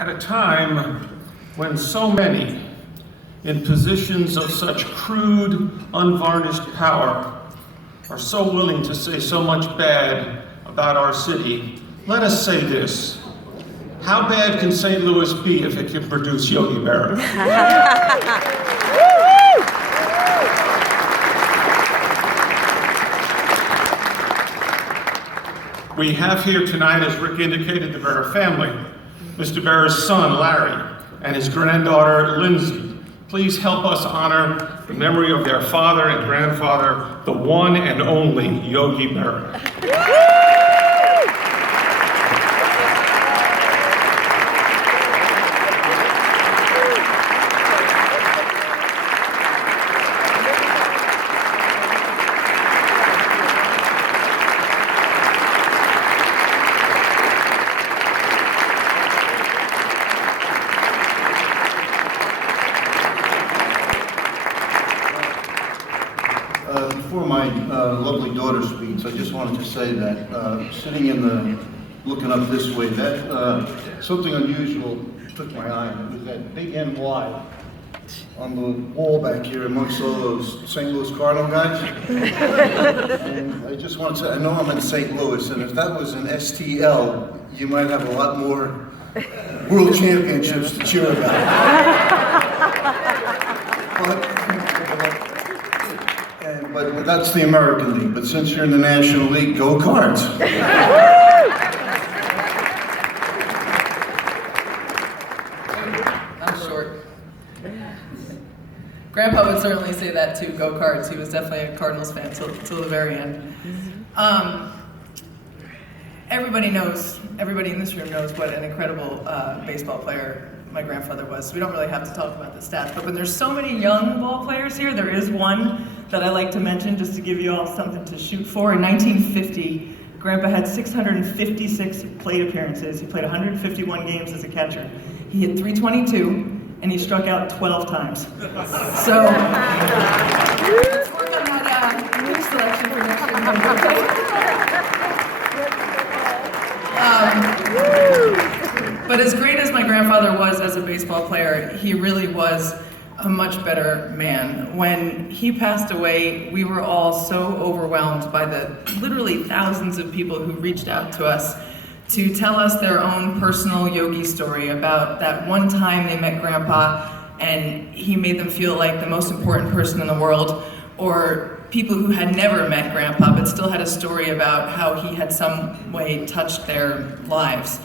At a time when so many in positions of such crude, unvarnished power are so willing to say so much bad about our city, let us say this. How bad can St. Louis be if it can produce Yogi Berra? We have here tonight, as Rick indicated, the Berra family, Mr. Berra's son, Larry, and his granddaughter, Lindsay. Please help us honor the memory of their father and grandfather, the one and only Yogi Berra. Before my lovely daughter speaks, I just wanted to say that sitting in the, looking up this way, that something unusual took my eye. It was that big NY on the wall back here amongst all those St. Louis Cardinal guys. And I just want to say, I know I'm in St. Louis, and if that was an STL, you might have a lot more world championships to cheer about. But that's the American League. But since you're in the National League, go Cards. I'm short. Grandpa would certainly say that too, go Cards. He was definitely a Cardinals fan till the very end. Everybody in this room knows what an incredible baseball player my grandfather was. So we don't really have to talk about the stats, but when there's so many young ball players here, there is one that I like to mention just to give you all something to shoot for. In 1950, Grandpa had 656 plate appearances. He played 151 games as a catcher. He hit .322, and he struck out 12 times. So, let's work on that pitch selection for next year. But as great as my grandfather was as a baseball player, he really was a much better man. When he passed away, we were all so overwhelmed by the literally thousands of people who reached out to us to tell us their own personal yogi story about that one time they met Grandpa and he made them feel like the most important person in the world, or people who had never met Grandpa but still had a story about how he had some way touched their lives.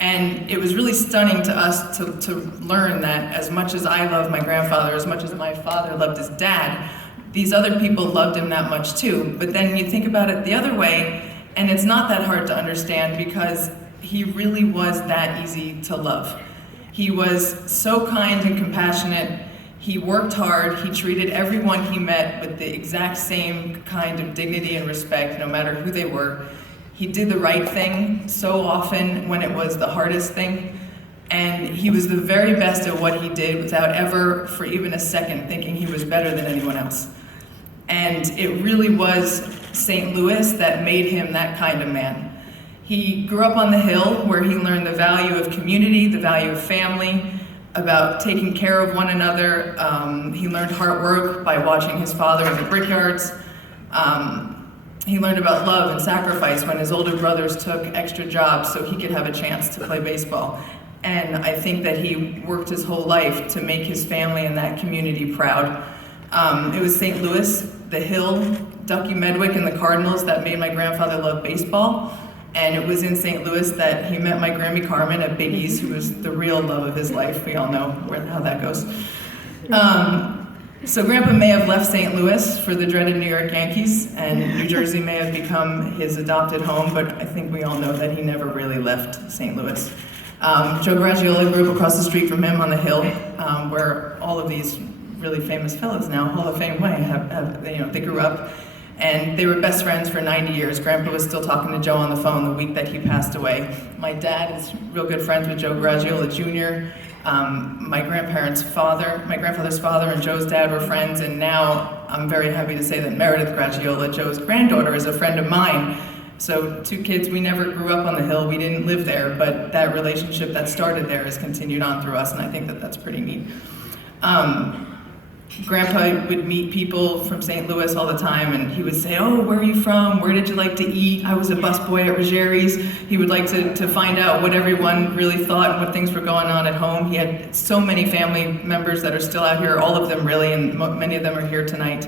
And it was really stunning to us to learn that as much as I love my grandfather, as much as my father loved his dad, these other people loved him that much too. But then you think about it the other way, and it's not that hard to understand because he really was that easy to love. He was so kind and compassionate. He worked hard. He treated everyone he met with the exact same kind of dignity and respect, no matter who they were. He did the right thing so often when it was the hardest thing, and he was the very best at what he did without ever, for even a second, thinking he was better than anyone else. And it really was St. Louis that made him that kind of man. He grew up on the Hill where he learned the value of community, the value of family, about taking care of one another. He learned hard work by watching his father in the brickyards. He learned about love and sacrifice when his older brothers took extra jobs so he could have a chance to play baseball. And I think that he worked his whole life to make his family and that community proud. It was St. Louis, the Hill, Ducky Medwick, and the Cardinals that made my grandfather love baseball. And it was in St. Louis that he met my Grammy Carmen at Biggie's, who was the real love of his life. We all know how that goes. So Grandpa may have left St. Louis for the dreaded New York Yankees, and New Jersey may have become his adopted home, but I think we all know that he never really left St. Louis. Joe Garagiola grew up across the street from him on the Hill, where all of these really famous fellows now, Hall of Fame way, they grew up, and they were best friends for 90 years. Grandpa was still talking to Joe on the phone the week that he passed away. My dad is real good friends with Joe Garagiola Jr., my grandfather's father and Joe's dad were friends, and now I'm very happy to say that Meredith Gragiola, Joe's granddaughter, is a friend of mine. So 2 kids, we never grew up on the hill, we didn't live there, but that relationship that started there has continued on through us, and I think that that's pretty neat. Grandpa would meet people from St. Louis all the time, and he would say, "Oh, where are you from? Where did you like to eat?" I was a busboy at Ruggieri's. He would like to find out what everyone really thought and what things were going on at home. He had so many family members that are still out here, all of them really, and many of them are here tonight.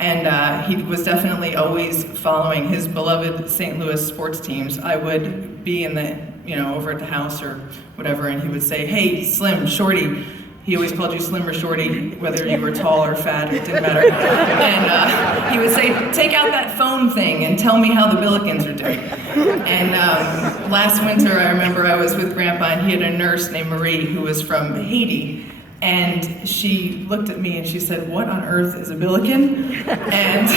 And he was definitely always following his beloved St. Louis sports teams. I would be in the, over at the house or whatever, and he would say, "Hey, Slim, Shorty." He always called you Slim or Shorty, whether you were tall or fat, it didn't matter. And he would say, "Take out that phone thing and tell me how the Billikens are doing." And last winter, I remember I was with Grandpa, and he had a nurse named Marie who was from Haiti. And she looked at me and she said, "What on earth is a Billiken?" And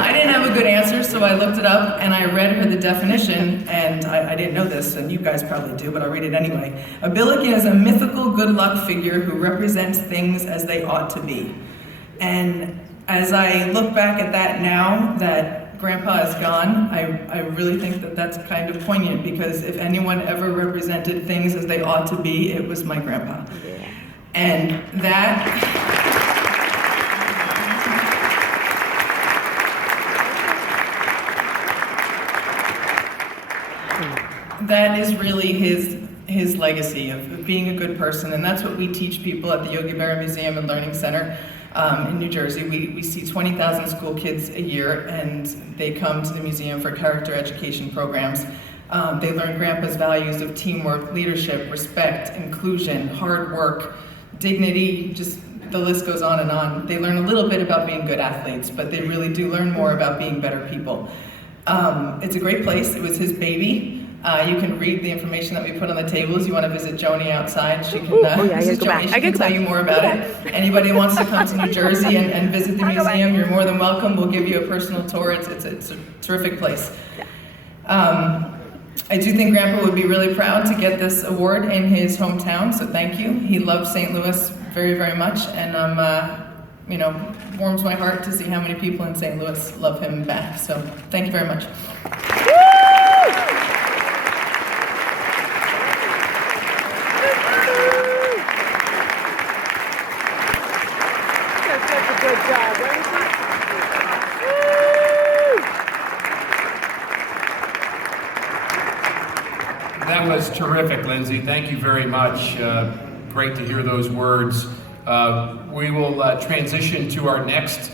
I didn't have a good answer, so I looked it up and I read her the definition, and I didn't know this, and you guys probably do, but I'll read it anyway. "A Billiken is a mythical good luck figure who represents things as they ought to be." And as I look back at that now that Grandpa is gone, I really think that that's kind of poignant, because if anyone ever represented things as they ought to be, it was my grandpa. And that is really his legacy of being a good person, and that's what we teach people at the Yogi Berra Museum and Learning Center in New Jersey. We see 20,000 school kids a year, and they come to the museum for character education programs. They learn Grandpa's values of teamwork, leadership, respect, inclusion, hard work, dignity, just the list goes on and on. They learn a little bit about being good athletes, but they really do learn more about being better people. It's a great place. It was his baby. You can read the information that we put on the tables. You want to visit Joni outside, she can, Mrs. Joni, she can tell you more about it. Anybody who wants to come to New Jersey and visit the museum, you're more than welcome. We'll give you a personal tour. It's a terrific place. I do think Grandpa would be really proud to get this award in his hometown, so thank you. He loves St. Louis very, very much, and warms my heart to see how many people in St. Louis love him back. So thank you very much. That's such a good job, right? That was terrific, Lindsay. Thank you very much. Great to hear those words. We will transition to our next